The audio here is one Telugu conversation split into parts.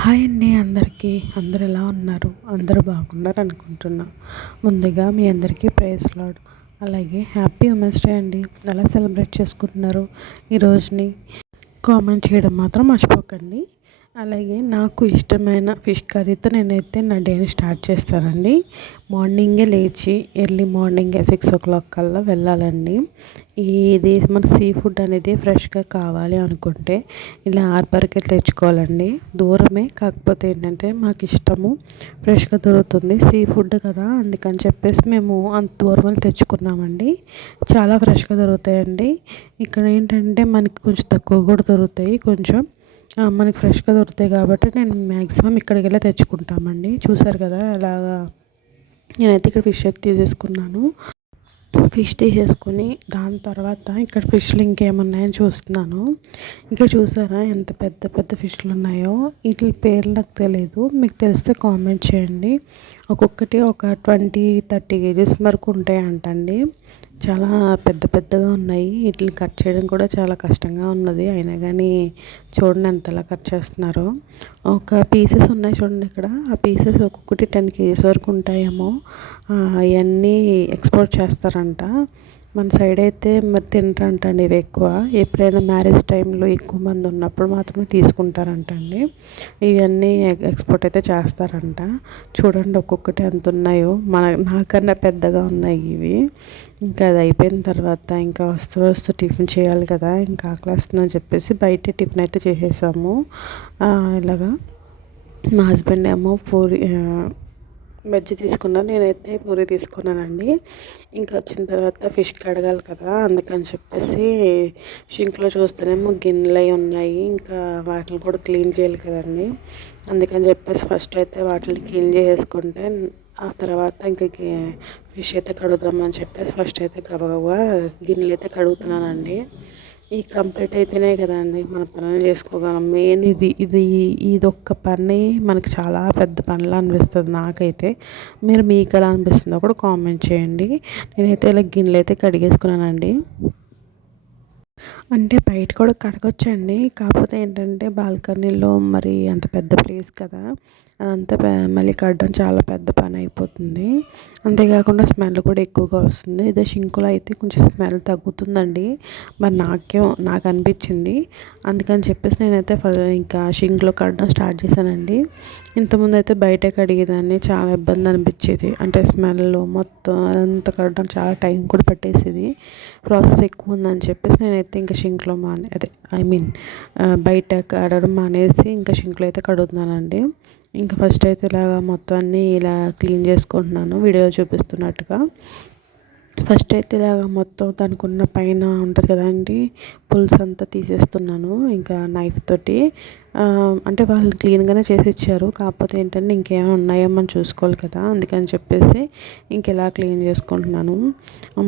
హాయ్ అండి అందరికీ. అందరు ఎలా ఉన్నారు? అందరూ బాగున్నారు అనుకుంటున్నా. ముందుగా మీ అందరికీ ప్రైజ్ లార్డ్. అలాగే హ్యాపీ ఉమెన్స్ డే అండి. ఎలా సెలబ్రేట్ చేసుకుంటున్నారు ఈ రోజుని కామెంట్ చేయడం మాత్రం మర్చిపోకండి. అలాగే నాకు ఇష్టమైన ఫిష్ కర్రీతో నేనైతే నా డేని స్టార్ట్ చేస్తానండి. మార్నింగే లేచి ఎర్లీ మార్నింగే 6 o'clock కల్లా వెళ్ళాలండి. ఇది మన సీ ఫుడ్ అనేది ఫ్రెష్గా కావాలి అనుకుంటే ఇలా హార్బర్కి తెచ్చుకోవాలండి. దూరమే, కాకపోతే ఏంటంటే మాకు ఇష్టము, ఫ్రెష్గా దొరుకుతుంది, సీ ఫుడ్ కదా, అందుకని చెప్పేసి మేము అంత దూరం తెచ్చుకున్నామండి. చాలా ఫ్రెష్గా దొరుకుతాయండి. ఇక్కడ ఏంటంటే మనకి కొంచెం తక్కువ కూడా దొరుకుతాయి. కొంచెం మనకి ఫ్రెష్గా దొరుకుతాయి కాబట్టి నేను మ్యాక్సిమం ఇక్కడికి వెళ్ళి తెచ్చుకుంటామండి. చూసారు కదా ఎలాగా నేనైతే ఇక్కడ ఫిష్ అయితే తీసేసుకున్నాను. ఫిష్ తీసేసుకొని దాని తర్వాత ఇక్కడ ఫిష్లు ఇంకేమున్నాయని చూస్తున్నాను. ఇక్కడ చూసారా ఎంత పెద్ద పెద్ద ఫిష్లు ఉన్నాయో. వీటి పేర్లు నాకు తెలియదు, మీకు తెలిస్తే కామెంట్ చేయండి. ఒక్కొక్కటి ఒక 20-30 kgs వరకు ఉంటాయంటండి. చాలా పెద్ద పెద్దగా ఉన్నాయి. వీటిని కట్ చేయడం కూడా చాలా కష్టంగా ఉన్నది. అయినా కానీ చూడండి ఎంతలా కట్ చేస్తున్నారో. ఒక పీసెస్ ఉన్నాయి చూడండి ఇక్కడ. ఆ పీసెస్ ఒక్కొక్కటి 10 kgs వరకు ఉంటాయేమో. అవన్నీ ఎక్స్పోర్ట్ చేస్తారంట. మన సైడ్ అయితే మరి తినరంటండి ఇవి ఎక్కువ. ఎప్పుడైనా మ్యారేజ్ టైంలో ఎక్కువ మంది ఉన్నప్పుడు మాత్రమే తీసుకుంటారంటండి. ఇవన్నీ ఎక్స్పోర్ట్ అయితే చేస్తారంట. చూడండి ఒక్కొక్కటి ఎంత ఉన్నాయో. నాకన్నా పెద్దగా ఉన్నాయి ఇవి. ఇంకా అది అయిపోయిన తర్వాత ఇంకా వస్తూ టిఫిన్ చేయాలి కదా, ఇంకా ఆకలేస్తుందని చెప్పేసి బయట టిఫిన్ అయితే చేసేసాము. ఇలాగా మా హస్బెండ్ ఏమో పూరి వెజ్ తీసుకున్నాను, నేనైతే పూరి తీసుకున్నానండి. ఇంకా వచ్చిన తర్వాత ఫిష్ కడగాలి కదా, అందుకని చెప్పేసి షింక్లో చూస్తేనేమో గిన్నెలు అవి ఉన్నాయి. ఇంకా వాటిని కూడా క్లీన్ చేయాలి కదండి. అందుకని చెప్పేసి ఫస్ట్ అయితే వాటిని క్లీన్ చేసుకుంటే ఆ తర్వాత ఇంకా ఫిష్ అయితే కడుగుదామని చెప్పేసి ఫస్ట్ అయితే గబగబా గిన్నెలు అయితే కడుగుతున్నానండి. ఈ కంప్లీట్ అయితేనే కదండి మన పనులు చేసుకోగలం. మెయిన్ ఇదొక్క పని మనకి చాలా పెద్ద పనిలా అనిపిస్తుంది నాకైతే. మీకు ఎలా అనిపిస్తుందో కూడా కామెంట్ చేయండి. నేనైతే ఇలా గిన్నెలు అయితే కడిగేసుకున్నానండి. అంటే బయట కూడా కడగొచ్చండి, కాకపోతే ఏంటంటే బాల్కనీలో మరి అంత పెద్ద ప్లేస్ కదా, అదంతా మళ్ళీ కడడం చాలా పెద్ద పని అయిపోతుంది. అంతేకాకుండా స్మెల్ కూడా ఎక్కువగా వస్తుంది. ఇదే షింకులో అయితే కొంచెం స్మెల్ తగ్గుతుందండి. మరి నాకు అనిపించింది. అందుకని చెప్పేసి నేనైతే ఇంకా షింక్లో కడడం స్టార్ట్ చేశానండి. ఇంతకుముందు అయితే బయటే కడిగేదాన్ని, చాలా ఇబ్బంది అనిపించేది. అంటే స్మెల్ మొత్తం అంతా కడడం చాలా టైం కూడా పట్టేసేది. ప్రాసెస్ ఎక్కువ ఉందని చెప్పేసి నేనైతే ఇంకా షింక్లో బయట కడగడం మానేసి ఇంకా షింక్లో అయితే కడుగుతున్నానండి. ఇంకా ఫస్ట్ అయితే ఇలాగా మొత్తం అన్నీ ఇలా క్లీన్ చేసుకుంటున్నాను వీడియోలో చూపిస్తున్నట్టుగా. ఫస్ట్ అయితే ఇలాగ మొత్తం దానికి ఉన్న పైన ఉంటుంది కదండి పులుసు అంతా తీసేస్తున్నాను ఇంకా నైఫ్ తోటి. అంటే వాళ్ళు క్లీన్గానే చేసి ఇచ్చారు, కాకపోతే ఏంటంటే ఇంకేమైనా ఉన్నాయేమో అని చూసుకోవాలి కదా, అందుకని చెప్పేసి ఇంకెలా క్లీన్ చేసుకుంటున్నాను.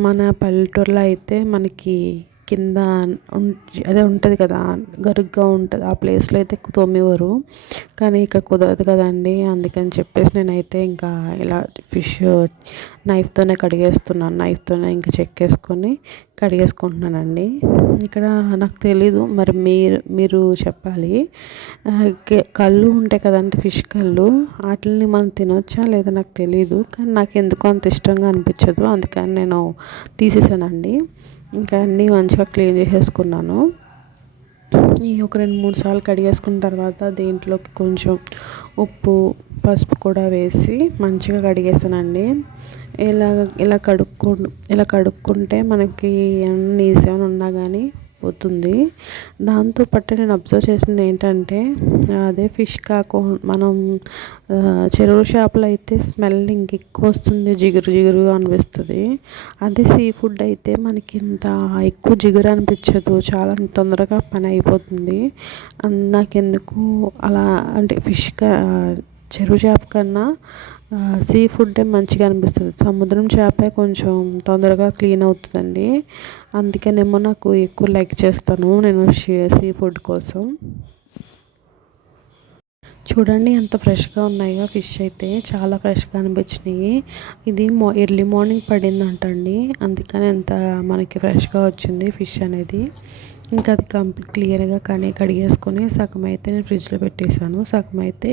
మన పల్లెటూరులో అయితే మనకి కింద అదే ఉంటుంది కదా, గరుగ్గా ఉంటుంది, ఆ ప్లేస్లో అయితే తోమేవారు. కానీ ఇక్కడ కుదరదు కదండి, అందుకని చెప్పేసి నేనైతే ఇంకా ఇలా ఫిష్ నైఫ్తోనే కడిగేస్తున్నాను. నైఫ్తోనే ఇంకా చెక్కేసుకొని కడిగేసుకుంటున్నానండి. ఇక్కడ నాకు తెలీదు, మరి మీరు చెప్పాలి. కళ్ళు ఉంటాయి కదండి, ఫిష్ కళ్ళు, వాటిని మనం తినొచ్చా లేదా నాకు తెలీదు. కానీ నాకు ఎందుకో అంత ఇష్టంగా అనిపించదు, అందుకని నేను తీసేసానండి. ఇంకా అన్నీ మంచిగా క్లీన్ చేసేసుకున్నాను. ఒక 2-3 సార్లు కడిగేసుకున్న తర్వాత దీంట్లోకి కొంచెం ఉప్పు, పసుపు కూడా వేసి మంచిగా కడిగేసానండి. ఇలా కడుక్కుంటే మనకి నీసు ఏమైనా ఉన్నా కానీ పోతుంది. దాంతోపాటు నేను అబ్జర్వ్ చేసింది ఏంటంటే, అదే ఫిష్ మనం చెరువు చేపలు అయితే స్మెల్ ఇంకెక్కువ వస్తుంది, జిగురు జిగురుగా అనిపిస్తుంది. అదే సీ ఫుడ్ అయితే మనకి ఇంత ఎక్కువ జిగురు అనిపించదు, చాలా తొందరగా పని అయిపోతుంది. నాకెందుకు అలా అంటే చెరువు చేప కన్నా సీ ఫుడ్డే మంచిగా అనిపిస్తుంది. సముద్రం చేపే కొంచెం తొందరగా క్లీన్ అవుతుందండి, అందుకనేమో నాకు ఎక్కువ లైక్ చేస్తాను నేను సీ ఫుడ్ కోసం. చూడండి ఎంత ఫ్రెష్గా ఉన్నాయో. ఫిష్ అయితే చాలా ఫ్రెష్గా అనిపించినాయి. ఇది ఎర్లీ మార్నింగ్ పడిందంటండి, అందుకని ఎంత మనకి ఫ్రెష్గా వచ్చింది ఫిష్ అనేది. ఇంకా అది క్లియర్గా కడిగేసుకొని సగం అయితే నేను ఫ్రిడ్జ్లో పెట్టేశాను. సగం అయితే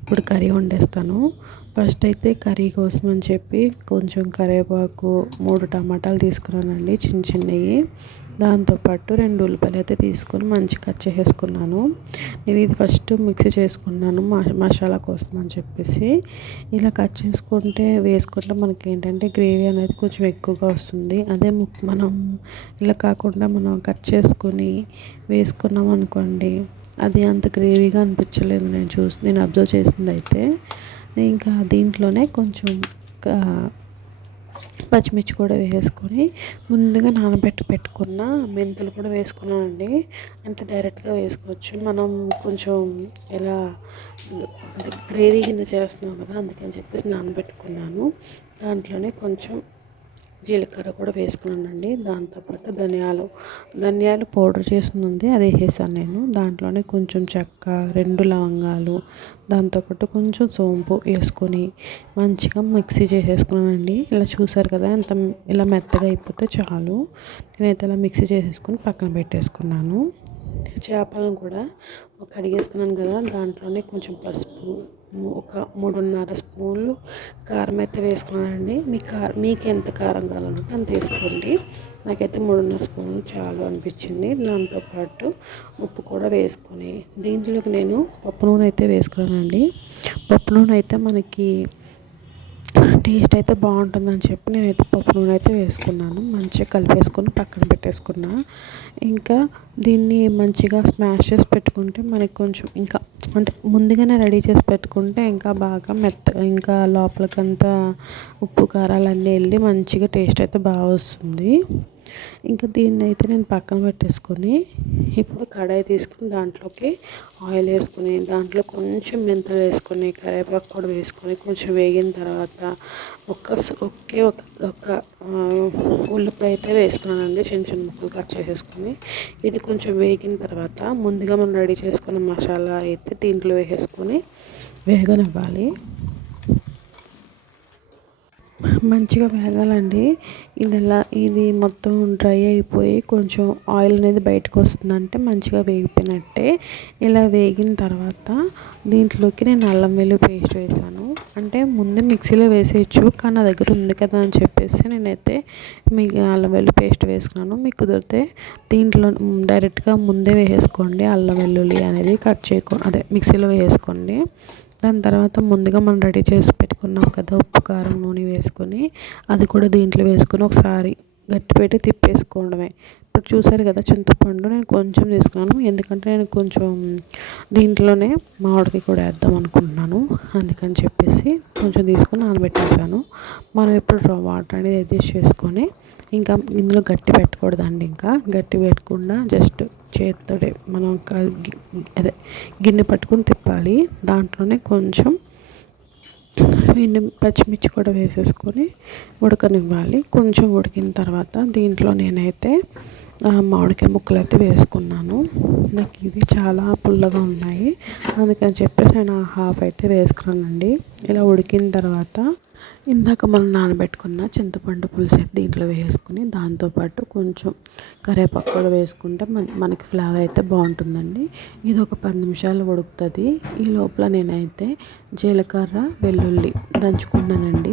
ఇప్పుడు కర్రీ వండేస్తాను. ఫస్ట్ అయితే కర్రీ కోసం అని చెప్పి కొంచెం కరివేపాకు, 3 టమాటాలు తీసుకున్నానండి చిన్న చిన్నవి. దాంతోపాటు 2 ఉల్లిపాయలు అయితే తీసుకొని మంచిగా కట్ చేసేసుకున్నాను. నేను ఇది ఫస్ట్ మిక్సీ చేసుకున్నాను మసాలా కోసం అని చెప్పేసి. ఇలా కట్ వేసుకుంటే మనకి ఏంటంటే గ్రేవీ అనేది కొంచెం ఎక్కువగా వస్తుంది. అదే మనం ఇలా కాకుండా మనం కట్ చేసుకొని వేసుకున్నాం అనుకోండి, అది అంత గ్రేవీగా అనిపించలేదు. నేను అబ్జర్వ్ చేసింది అయితే. ఇంకా దీంట్లోనే కొంచెం పచ్చిమిర్చి కూడా వేసుకొని ముందుగా పెట్టుకున్న మెంతులు కూడా వేసుకున్నానండి. అంటే డైరెక్ట్గా వేసుకోవచ్చు, మనం కొంచెం ఎలా గ్రేవీ కింద చేస్తున్నాం కదా, అందుకని చెప్పేసి నానబెట్టుకున్నాను. దాంట్లోనే కొంచెం జీలకర్ర కూడా వేసుకున్నానండి. దాంతోపాటు ధనియాలు పౌడర్ చేస్తుంది, అది వేసేసాను నేను. దాంట్లోనే కొంచెం చెక్క, 2 లవంగాలు, దాంతోపాటు కొంచెం సోంపు వేసుకొని మంచిగా మిక్సీ చేసేసుకున్నానండి. ఇలా చూసారు కదా, ఇలా మెత్తగా అయిపోతే చాలు. నేనైతే ఇలా మిక్సీ చేసేసుకొని పక్కన పెట్టేసుకున్నాను. చేపలను కూడా కడిగేసుకున్నాను కదా, దాంట్లోనే కొంచెం పసుపు, ఒక 3.5 స్పూన్లు కారం అయితే వేసుకున్నానండి. మీకు ఎంత కారం కావాలంటే అంత వేసుకోండి. నాకైతే 3.5 స్పూన్లు చాలు అనిపించింది. దాంతోపాటు ఉప్పు కూడా వేసుకొని దీంట్లోకి నేను పప్పు నూనె అయితే వేసుకున్నానండి. పప్పు నూనె అయితే మనకి టేస్ట్ అయితే బాగుంటుందని చెప్పి నేనైతే పప్పు నూనె అయితే వేసుకున్నాను. మంచిగా కలిపేసుకొని పక్కన పెట్టేసుకున్నా. ఇంకా దీన్ని మంచిగా స్మాష్ చేసి పెట్టుకుంటే మనకి కొంచెం ఇంకా అంటే ముందుగానే రెడీ చేసి పెట్టుకుంటే ఇంకా బాగా ఇంకా లోపలికంతా ఉప్పు కారాలన్నీ వెళ్ళి మంచిగా టేస్ట్ అయితే బాగా వస్తుంది. ఇంకా దీన్ని అయితే నేను పక్కన పెట్టేసుకొని ఇప్పుడు కడాయి తీసుకుని దాంట్లోకి ఆయిల్ వేసుకొని దాంట్లో కొంచెం మెంతులు వేసుకొని కరివేపాకు కూడా వేసుకొని కొంచెం వేగిన తర్వాత ఒకే ఒక ఉల్లిపాయ అయితే వేసుకున్నానండి. చిన్న చిన్న ముక్కలు కట్ చేసేసుకొని ఇది కొంచెం వేగిన తర్వాత ముందుగా మనం రెడీ చేసుకున్న మసాలా అయితే దీంట్లో వేసేసుకొని వేగనివ్వాలి. మంచిగా వేగాలండి. ఇది మొత్తం డ్రై అయిపోయి కొంచెం ఆయిల్ అనేది బయటకు వస్తుందంటే మంచిగా వేగిపోయినట్టే. ఇలా వేగిన తర్వాత దీంట్లోకి నేను అల్లం వెల్లుల్లి పేస్ట్ వేసాను. అంటే ముందే మిక్సీలో వేసేయచ్చు, కానీ నా దగ్గర ఉంది కదా అని చెప్పేసి నేనైతే అల్లం వెల్లుల్లి పేస్ట్ వేసుకున్నాను. మీకు కుదిరితే దీంట్లో డైరెక్ట్గా ముందే వేసేసుకోండి. అల్లం వెల్లుల్లి అనేది మిక్సీలో వేసుకోండి. దాని తర్వాత ముందుగా మనం రెడీ చేసి పెట్టుకున్నాం కదా ఉప్పు, కారం, నూనె వేసుకొని అది కూడా దీంట్లో వేసుకొని ఒకసారి గట్టి పెట్టి తిప్పేసుకోవడమే. ఇప్పుడు చూసారు కదా, చింతపండు నేను కొంచెం తీసుకున్నాను, ఎందుకంటే నేను కొంచెం దీంట్లోనే మామిడికాయ కూడా వేద్దాం అనుకుంటున్నాను. అందుకని చెప్పేసి కొంచెం తీసుకొని నానబెట్టేసాను. మనం ఇప్పుడు వాటర్ అనేది అడ్జస్ట్ చేసుకొని ఇంకా ఇందులో గట్టి పెట్టకూడదండి. ఇంకా గట్టి పెట్టకుండా జస్ట్ చేత్తోనే మనం గిన్నె పట్టుకొని తిప్పాలి. దాంట్లోనే కొంచెం పచ్చిమిర్చి కూడా వేసేసుకొని ఉడకనివ్వాలి. కొంచెం ఉడికిన తర్వాత దీంట్లో నేనైతే మామిడికాయ ముక్కలు అయితే వేసుకున్నాను. నాకు ఇవి చాలా పుల్లగా ఉన్నాయి, అందుకని చెప్పేసి నేను హాఫ్ అయితే వేసుకున్నానండి. ఇలా ఉడికిన తర్వాత ఇందాక మనం నానబెట్టుకున్న చింతపండు పులుసు దీంట్లో వేసుకుని దాంతోపాటు కొంచెం కరివేపాకు కూడా వేసుకుంటే మనకి ఫ్లేవర్ అయితే బాగుంటుందండి. ఇది ఒక 10 నిమిషాలు ఉడుకుతుంది. ఈ లోపల నేనైతే జీలకర్ర, వెల్లుల్లి దంచుకున్నానండి.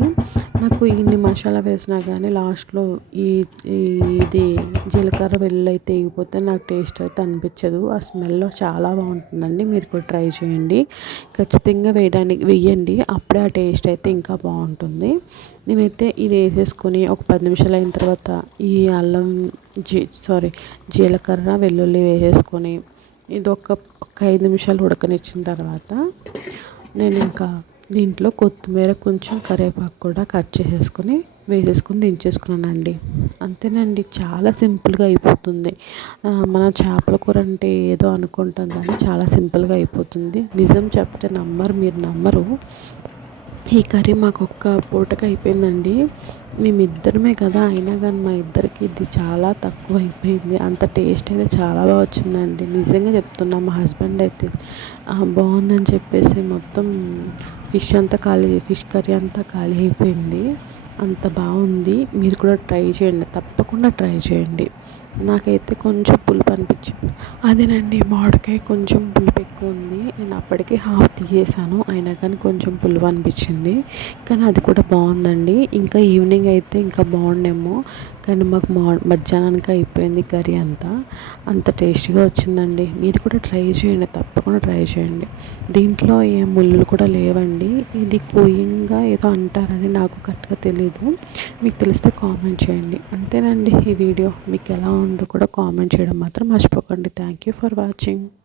నాకు ఇన్ని మసాలా వేసినా కానీ లాస్ట్లో ఇది జీలకర్ర, వెల్లుల్లి అయితే వేయకపోతే నాకు టేస్ట్ అయితే అనిపించదు. ఆ స్మెల్ చాలా బాగుంటుందండి. మీరు కూడా ట్రై చేయండి, ఖచ్చితంగా వేయండి, అప్పుడే ఆ టేస్ట్ అయితే ఇంకా బాగుంటుంది. నేనైతే ఇది వేసేసుకొని ఒక 10 నిమిషాలు అయిన తర్వాత ఈ జీలకర్ర, వెల్లుల్లి వేసేసుకొని ఇది ఒక 5 నిమిషాలు ఉడకనిచ్చిన తర్వాత నేను ఇంకా దీంట్లో కొత్తిమీర, కొంచెం కరివేపాకు కూడా కట్ చేసేసుకొని వేసేసుకొని దించేసుకున్నానండి. అంతేనండి, చాలా సింపుల్గా అయిపోతుంది. మన చేపల కూర అంటే ఏదో అనుకుంటాం కానీ చాలా సింపుల్గా అయిపోతుంది. నిజం చెప్తే మీరు నమ్మరు. ఈ కర్రీ మాకు ఒక్క పూటకి అయిపోయిందండి. మేమిద్దరమే కదా, అయినా కానీ మా ఇద్దరికి ఇది చాలా తక్కువ అయిపోయింది. అంత టేస్ట్ అయితే చాలా బాగా వచ్చిందండి, నిజంగా చెప్తున్నా. మా హస్బెండ్ అయితే బాగుందని చెప్పేసి మొత్తం ఫిష్ కర్రీ అంతా ఖాళీ అయిపోయింది. అంత బాగుంది. మీరు కూడా ట్రై చేయండి, తప్పకుండా ట్రై చేయండి. నాకైతే కొంచెం పులుపు అనిపించింది. అదేనండి, మామిడికాయ కొంచెం పులుపు ఎక్కువ ఉంది. నేను అప్పటికే హాఫ్ తీసేసాను, అయినా కానీ కొంచెం పులుపు అనిపించింది. కానీ అది కూడా బాగుందండి. ఇంకా ఈవినింగ్ అయితే ఇంకా బాగుండేమో, కానీ మాకు మధ్యాహ్నానికి అయిపోయింది కర్రీ అంతా. అంత టేస్టీగా వచ్చిందండి. మీరు కూడా ట్రై చేయండి, తప్పకుండా ట్రై చేయండి. దీంట్లో ఏ ముళ్ళు కూడా లేవండి. ఇది కోయింగా ఏదో అంటారని నాకు కరెక్ట్గా తెలీదు. మీకు తెలిస్తే కామెంట్ చేయండి. అంతేనండి, ఈ వీడియో మీకు ఎలా ఉందో కూడా కామెంట్ చేయడం మాత్రం మర్చిపోకండి. Thank you for watching.